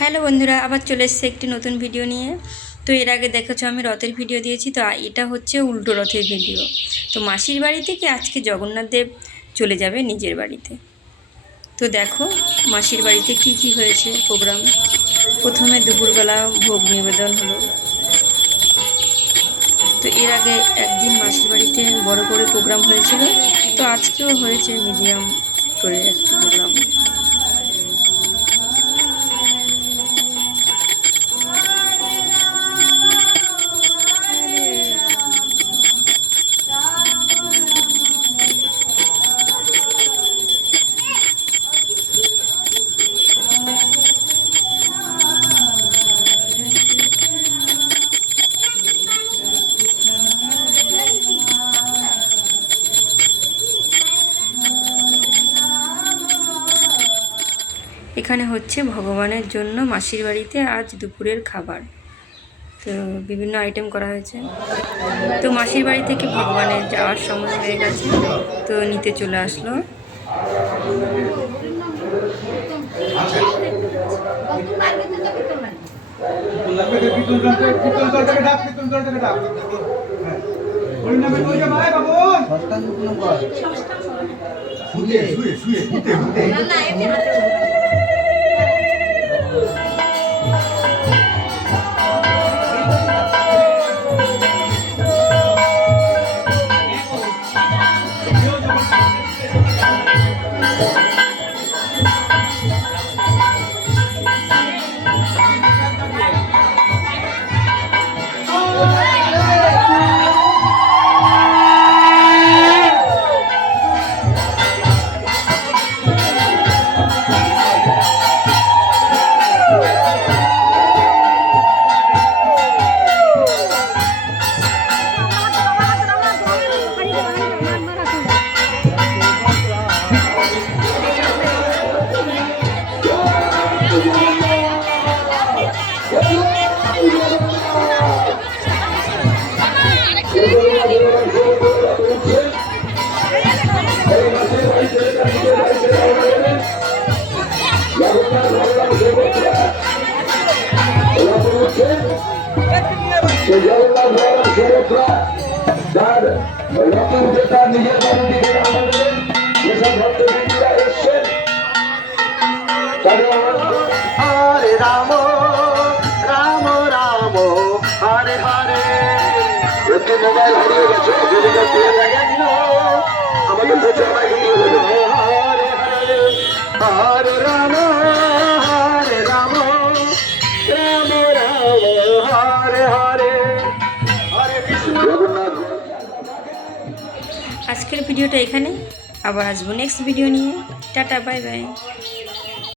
Hello বন্ধুরা, আবার চলে এসেছে একটি নতুন ভিডিও নিয়ে। তো এর আগে দেখেছো আমি রথের ভিডিও দিয়েছি, তো এটা হচ্ছে উল্টো রথের ভিডিও। তো মাসির বাড়ি থেকে আজকে জগন্নাথ দেব চলে যাবে নিজের বাড়িতে। তো দেখো মাসির বাড়িতে কি কি হয়েছে প্রোগ্রাম। প্রথমে দুপুরবেলা ভোগ নিবেদন হলো। তো এর আগে একদিন মাসির বাড়িতে বড় করে প্রোগ্রাম হয়েছিল, তো আজকেও হয়েছে মিডিয়াম করে একটা প্রোগ্রাম। এখানে হচ্ছে ভগবানের জন্য মাসির বাড়িতে আজ দুপুরের খাবার। তো বিভিন্ন আইটেম করা হয়েছে। তো মাসির বাড়ি থেকে ভগবানের যাওয়ার সময় হয়ে গেছে, তো নিতে চলে আসলো। हरे राम राम राम हरे हरे मोबाइल हरिয়ে গেছে যদি কেউ পেয়ে থাকেন আমাদের হরে হরে রাম হরে রাম রাম রাম হরে হরে হরে কৃষ্ণ। আজকের ভিডিওটা এখানে, আবার আসবো নেক্সট ভিডিও নিয়ে। Tata, bye bye.